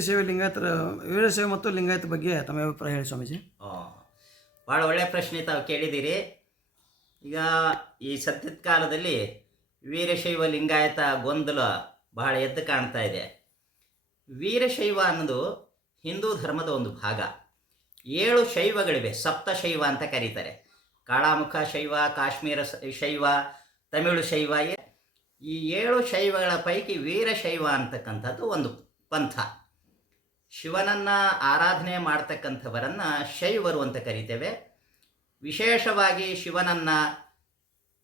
ವೀರಶೈವ ಮತ್ತು ಲಿಂಗಾಯತ ಬಗ್ಗೆ ತಮ್ಮ ಅಭಿಪ್ರಾಯ ಹೇಳಿ ಸ್ವಾಮೀಜಿ. ಭಾಳ ಒಳ್ಳೆಯ ಪ್ರಶ್ನೆ ತಾವು ಕೇಳಿದ್ದೀರಿ. ಈಗ ಈ ಸದ್ಯದ ಕಾಲದಲ್ಲಿ ವೀರಶೈವ ಲಿಂಗಾಯತ ಗೊಂದಲ ಬಹಳ ಎದ್ದು ಕಾಣ್ತಾ ಇದೆ. ವೀರಶೈವ ಅನ್ನೋದು ಹಿಂದೂ ಧರ್ಮದ ಒಂದು ಭಾಗ. 7 ಶೈವಗಳಿವೆ, ಸಪ್ತಶೈವ ಅಂತ ಕರೀತಾರೆ. ಕಾಳಾಮುಖ ಶೈವ, ಕಾಶ್ಮೀರ ಶೈವ, ತಮಿಳು ಶೈವ. ಈ 7 ಶೈವಗಳ ಪೈಕಿ ವೀರಶೈವ ಅಂತಕ್ಕಂಥದ್ದು ಒಂದು ಪಂಥ. ಶಿವನನ್ನು ಆರಾಧನೆ ಮಾಡ್ತಕ್ಕಂಥವರನ್ನು ಶೈವರು ಅಂತ ಕರಿತೇವೆ. ವಿಶೇಷವಾಗಿ ಶಿವನನ್ನು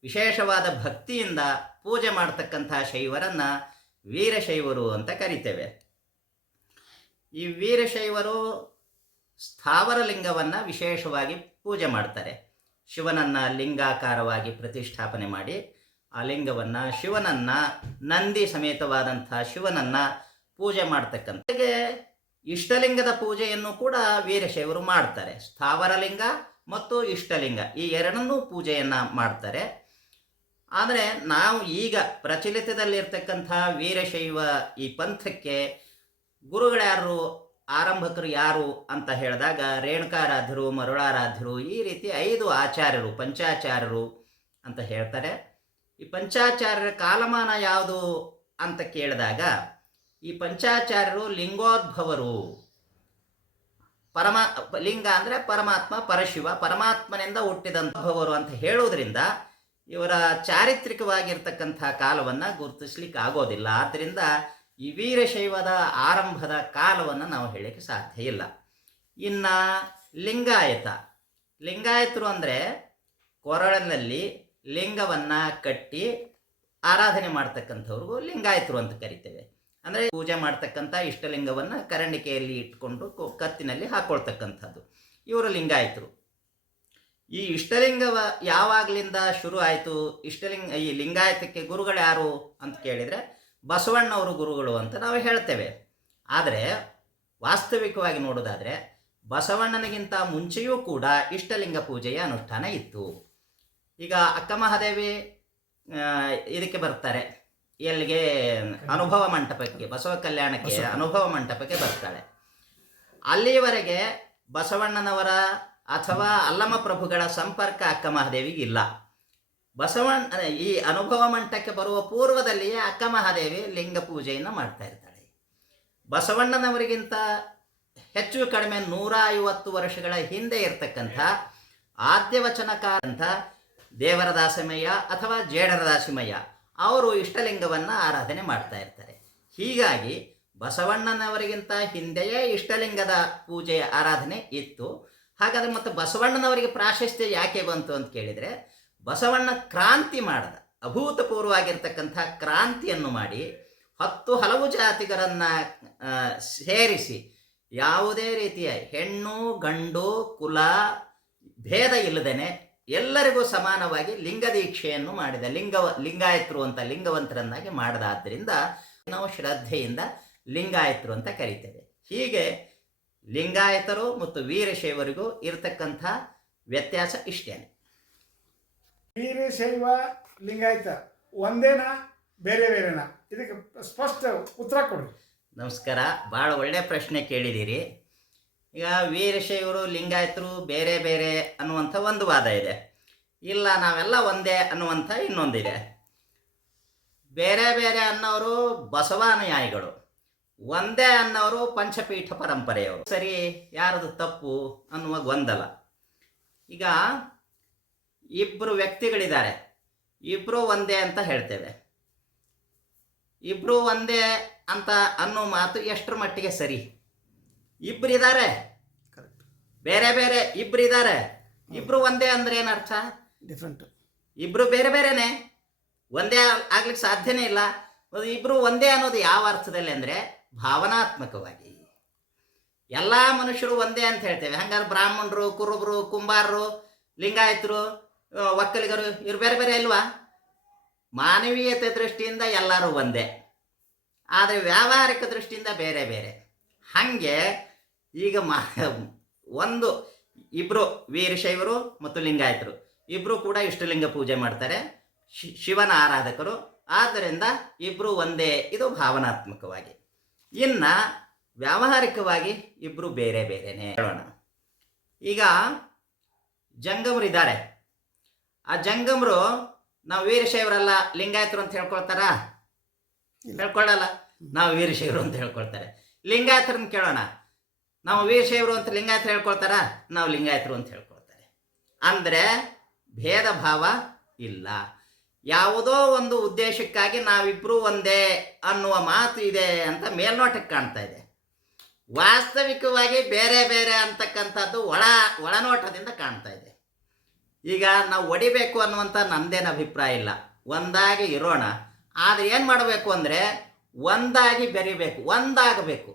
ವಿಶೇಷವಾದ ಭಕ್ತಿಯಿಂದ ಪೂಜೆ ಮಾಡ್ತಕ್ಕಂಥ ಶೈವರನ್ನು ವೀರಶೈವರು ಅಂತ ಕರಿತೇವೆ. ಈ ವೀರಶೈವರು ಸ್ಥಾವರ ಲಿಂಗವನ್ನು ವಿಶೇಷವಾಗಿ ಪೂಜೆ ಮಾಡ್ತಾರೆ. ಶಿವನನ್ನು ಲಿಂಗಾಕಾರವಾಗಿ ಪ್ರತಿಷ್ಠಾಪನೆ ಮಾಡಿ ಆ ಲಿಂಗವನ್ನು ಶಿವನನ್ನು ನಂದಿ ಸಮೇತವಾದಂಥ ಶಿವನನ್ನು ಪೂಜೆ ಮಾಡ್ತಕ್ಕಂಥ ಇಷ್ಟಲಿಂಗದ ಪೂಜೆಯನ್ನು ಕೂಡ ವೀರಶೈವರು ಮಾಡ್ತಾರೆ. ಸ್ಥಾವರ ಲಿಂಗ ಮತ್ತು ಇಷ್ಟಲಿಂಗ ಈ ಎರಡನ್ನೂ ಪೂಜೆಯನ್ನು ಮಾಡ್ತಾರೆ. ಆದರೆ ನಾವು ಈಗ ಪ್ರಚಲಿತದಲ್ಲಿರ್ತಕ್ಕಂಥ ವೀರಶೈವ ಈ ಪಂಥಕ್ಕೆ ಗುರುಗಳ್ಯಾರು, ಆರಂಭಕರು ಯಾರು ಅಂತ ಹೇಳಿದಾಗ ರೇಣುಕಾರಾಧ್ಯರು, ಮರುಳಾರಾಧ್ಯರು, ಈ ರೀತಿ 5 ಆಚಾರ್ಯರು, ಪಂಚಾಚಾರ್ಯರು ಅಂತ ಹೇಳ್ತಾರೆ. ಈ ಪಂಚಾಚಾರ್ಯರ ಕಾಲಮಾನ ಯಾವುದು ಅಂತ ಕೇಳಿದಾಗ ಈ ಪಂಚಾಚಾರ್ಯರು ಲಿಂಗೋದ್ಭವರು. ಲಿಂಗ ಅಂದರೆ ಪರಮಾತ್ಮ, ಪರಶಿವ, ಪರಮಾತ್ಮನಿಂದ ಹುಟ್ಟಿದಂಥವರು ಅಂತ ಹೇಳೋದ್ರಿಂದ ಇವರ ಚಾರಿತ್ರಿಕವಾಗಿರ್ತಕ್ಕಂಥ ಕಾಲವನ್ನು ಗುರುತಿಸ್ಲಿಕ್ಕೆ ಆಗೋದಿಲ್ಲ. ಆದ್ದರಿಂದ ಈ ವೀರಶೈವದ ಆರಂಭದ ಕಾಲವನ್ನು ನಾವು ಹೇಳಲಿಕ್ಕೆ ಸಾಧ್ಯ ಇಲ್ಲ. ಇನ್ನು ಲಿಂಗಾಯತರು ಅಂದರೆ ಕೊರಳಿನಲ್ಲಿ ಲಿಂಗವನ್ನು ಕಟ್ಟಿ ಆರಾಧನೆ ಮಾಡ್ತಕ್ಕಂಥವ್ರಿಗೂ ಲಿಂಗಾಯತರು ಅಂತ ಕರಿತೇವೆ. ಅಂದರೆ ಪೂಜೆ ಮಾಡ್ತಕ್ಕಂಥ ಇಷ್ಟಲಿಂಗವನ್ನು ಕರಂಡಿಕೆಯಲ್ಲಿ ಇಟ್ಕೊಂಡು ಕತ್ತಿನಲ್ಲಿ ಹಾಕ್ಕೊಳ್ತಕ್ಕಂಥದ್ದು ಇವರು ಲಿಂಗಾಯತರು. ಈ ಇಷ್ಟಲಿಂಗವ ಯಾವಾಗಲಿಂದ ಶುರು ಆಯಿತು? ಈ ಲಿಂಗಾಯತಕ್ಕೆ ಗುರುಗಳು ಯಾರು ಅಂತ ಕೇಳಿದರೆ ಬಸವಣ್ಣವರು ಗುರುಗಳು ಅಂತ ನಾವು ಹೇಳ್ತೇವೆ. ಆದರೆ ವಾಸ್ತವಿಕವಾಗಿ ನೋಡೋದಾದರೆ ಬಸವಣ್ಣನಿಗಿಂತ ಮುಂಚೆಯೂ ಕೂಡ ಇಷ್ಟಲಿಂಗ ಪೂಜೆಯ ಅನುಷ್ಠಾನ ಇತ್ತು. ಈಗ ಅಕ್ಕ ಮಹಾದೇವಿ ಇದಕ್ಕೆ ಬರ್ತಾರೆ, ಎಲ್ಲಿಗೆ? ಅನುಭವ ಮಂಟಪಕ್ಕೆ, ಬಸವ ಕಲ್ಯಾಣಕ್ಕೆ ಅನುಭವ ಮಂಟಪಕ್ಕೆ ಬರ್ತಾಳೆ. ಅಲ್ಲಿಯವರೆಗೆ ಬಸವಣ್ಣನವರ ಅಥವಾ ಅಲ್ಲಮ ಪ್ರಭುಗಳ ಸಂಪರ್ಕ ಅಕ್ಕ ಮಹಾದೇವಿಗೆ ಇಲ್ಲ. ಈ ಅನುಭವ ಮಂಟಪಕ್ಕೆ ಬರುವ ಪೂರ್ವದಲ್ಲಿಯೇ ಅಕ್ಕ ಮಹಾದೇವಿ ಲಿಂಗ ಪೂಜೆಯನ್ನು ಮಾಡ್ತಾ ಇರ್ತಾಳೆ. ಬಸವಣ್ಣನವರಿಗಿಂತ ಹೆಚ್ಚು ಕಡಿಮೆ 150 ವರ್ಷಗಳ ಹಿಂದೆ ಇರತಕ್ಕಂಥ ಆದ್ಯವಚನಕಾರ ಅಂತ ದೇವರ ದಾಸಿಮಯ್ಯ ಅಥವಾ ಜೇಡರ ದಾಸಿಮಯ್ಯ ಅವರು ಇಷ್ಟಲಿಂಗವನ್ನು ಆರಾಧನೆ ಮಾಡ್ತಾ ಇರ್ತಾರೆ. ಹೀಗಾಗಿ ಬಸವಣ್ಣನವರಿಗಿಂತ ಹಿಂದೆಯೇ ಇಷ್ಟಲಿಂಗದ ಪೂಜೆಯ ಆರಾಧನೆ ಇತ್ತು. ಹಾಗಾದರೆ ಮತ್ತು ಬಸವಣ್ಣನವರಿಗೆ ಪ್ರಾಶಸ್ತ್ಯ ಯಾಕೆ ಬಂತು ಅಂತ ಕೇಳಿದರೆ, ಬಸವಣ್ಣ ಕ್ರಾಂತಿ ಮಾಡಿದ, ಅಭೂತಪೂರ್ವವಾಗಿರ್ತಕ್ಕಂಥ ಕ್ರಾಂತಿಯನ್ನು ಮಾಡಿ 10 ಹಲವು ಜಾತಿಗರನ್ನು ಸೇರಿಸಿ ಯಾವುದೇ ರೀತಿಯ ಹೆಣ್ಣು ಗಂಡು ಕುಲ ಭೇದ ಇಲ್ಲದೇನೆ ಎಲ್ಲರಿಗೂ ಸಮಾನವಾಗಿ ಲಿಂಗ ದೀಕ್ಷೆಯನ್ನು ಮಾಡಿದ ಲಿಂಗಾಯತರು ಅಂತ ಲಿಂಗವಂತರನ್ನಾಗಿ ಮಾಡದಾದ್ದರಿಂದ ನಾವು ಶ್ರದ್ಧೆಯಿಂದ ಲಿಂಗಾಯತರು ಅಂತ ಕರಿತೇವೆ. ಹೀಗೆ ಲಿಂಗಾಯತರು ಮತ್ತು ವೀರಶೈವರಿಗೂ ಇರತಕ್ಕಂಥ ವ್ಯತ್ಯಾಸ ಇಷ್ಟೇನೆ. ವೀರಶೈವ ಲಿಂಗಾಯತ ಒಂದೇನಾ ಬೇರೆ ಬೇರೆನಾ? ಇದಕ್ಕೆ ಸ್ಪಷ್ಟ ಉತ್ತರ ಕೊಡಿ. ನಮಸ್ಕಾರ, ಭಾಳ ಒಳ್ಳೆಯ ಪ್ರಶ್ನೆ ಕೇಳಿದ್ದೀರಿ. ಈಗ ವೀರಶೈವರು ಲಿಂಗಾಯತರು ಬೇರೆ ಬೇರೆ ಅನ್ನುವಂಥ ಒಂದು ವಾದ ಇದೆ. ಇಲ್ಲ, ನಾವೆಲ್ಲ ಒಂದೇ ಅನ್ನುವಂಥ ಇನ್ನೊಂದಿದೆ. ಬೇರೆ ಬೇರೆ ಅನ್ನೋರು ಬಸವಾನುಯಾಯಿಗಳು, ಒಂದೇ ಅನ್ನೋರು ಪಂಚಪೀಠ ಪರಂಪರೆಯವರು. ಸರಿ, ಯಾರದು ತಪ್ಪು ಅನ್ನುವ ಗೊಂದಲ. ಈಗ ಇಬ್ಬರು ವ್ಯಕ್ತಿಗಳಿದ್ದಾರೆ, ಇಬ್ಬರು ಒಂದೇ ಅಂತ ಹೇಳ್ತೇವೆ. ಇಬ್ಬರು ಒಂದೇ ಅಂತ ಅನ್ನೋ ಮಾತು ಎಷ್ಟರ ಮಟ್ಟಿಗೆ ಸರಿ? ಇಬ್ಬರಿದ್ದಾರೆ, ಬೇರೆ ಬೇರೆ ಇಬ್ಬರಿದ್ದಾರೆ. ಇಬ್ಬರು ಒಂದೇ ಅಂದ್ರೆ ಏನರ್ಥ? ಡಿಫ್ರೆಂಟ್. ಇಬ್ಬರು ಬೇರೆ ಬೇರೆನೆ, ಒಂದೇ ಆಗ್ಲಿಕ್ಕೆ ಸಾಧ್ಯನೇ ಇಲ್ಲ. ಇಬ್ಬರು ಒಂದೇ ಅನ್ನೋದು ಯಾವ ಅರ್ಥದಲ್ಲಿ ಅಂದರೆ ಭಾವನಾತ್ಮಕವಾಗಿ. ಎಲ್ಲ ಮನುಷ್ಯರು ಒಂದೇ ಅಂತ ಹೇಳ್ತೇವೆ. ಹಂಗಾದ್ರೆ ಬ್ರಾಹ್ಮಣರು, ಕುರುಬರು, ಕುಂಬಾರರು, ಲಿಂಗಾಯತರು, ಒಕ್ಕಲಿಗರು ಇವ್ರು ಬೇರೆ ಬೇರೆ ಇಲ್ವಾ? ಮಾನವೀಯತೆ ದೃಷ್ಟಿಯಿಂದ ಎಲ್ಲರೂ ಒಂದೇ, ಆದರೆ ವ್ಯಾವಹಾರಿಕ ದೃಷ್ಟಿಯಿಂದ ಬೇರೆ ಬೇರೆ. ಹಾಗೆ ಈಗ ಇಬ್ಬರು ವೀರಶೈವರು ಮತ್ತು ಲಿಂಗಾಯತರು ಇಬ್ಬರು ಕೂಡ ಇಷ್ಟಲಿಂಗ ಪೂಜೆ ಮಾಡ್ತಾರೆ, ಶಿವನ ಆರಾಧಕರು. ಆದ್ದರಿಂದ ಇಬ್ಬರು ಒಂದೇ, ಇದು ಭಾವನಾತ್ಮಕವಾಗಿ. ಇನ್ನು ವ್ಯಾವಹಾರಿಕವಾಗಿ ಇಬ್ಬರು ಬೇರೆ ಬೇರೆನೇ ಹೇಳೋಣ. ಈಗ ಜಂಗಮರಿದ್ದಾರೆ. ಆ ಜಂಗಮರು ನಾವು ವೀರಶೈವರಲ್ಲ ಲಿಂಗಾಯತರು ಅಂತ ಹೇಳ್ಕೊಳ್ತಾರ? ಹೇಳ್ಕೊಳ್ಳಲ್ಲ. ನಾವು ವೀರಶೈವರು ಅಂತ ಹೇಳ್ಕೊಳ್ತಾರೆ. ಲಿಂಗಾಯತರನ್ನ ಕೇಳೋಣ, ನಾವು ವೀರಶೈವರು ಅಂತ ಲಿಂಗಾಯತರು ಹೇಳ್ಕೊಳ್ತಾರ? ನಾವು ಲಿಂಗಾಯತರು ಅಂತ ಹೇಳ್ಕೊಳ್ತಾರೆ. ಅಂದರೆ ಭೇದ ಭಾವ ಇಲ್ಲ. ಯಾವುದೋ ಒಂದು ಉದ್ದೇಶಕ್ಕಾಗಿ ನಾವಿಬ್ಬರೂ ಒಂದೇ ಅನ್ನುವ ಮಾತು ಇದೆ ಅಂತ ಮೇಲ್ನೋಟಕ್ಕೆ ಕಾಣ್ತಾ ಇದೆ. ವಾಸ್ತವಿಕವಾಗಿ ಬೇರೆ ಬೇರೆ ಅಂತಕ್ಕಂಥದ್ದು ಒಳನೋಟದಿಂದ ಕಾಣ್ತಾ ಇದೆ. ಈಗ ನಾವು ಒಡಿಬೇಕು ಅನ್ನುವಂಥ ನನ್ನದೇನು ಅಭಿಪ್ರಾಯ ಇಲ್ಲ. ಒಂದಾಗಿ ಇರೋಣ. ಆದರೆ ಏನು ಮಾಡಬೇಕು ಅಂದರೆ ಒಂದಾಗಿ ಬೆರಿಬೇಕು, ಒಂದಾಗಬೇಕು.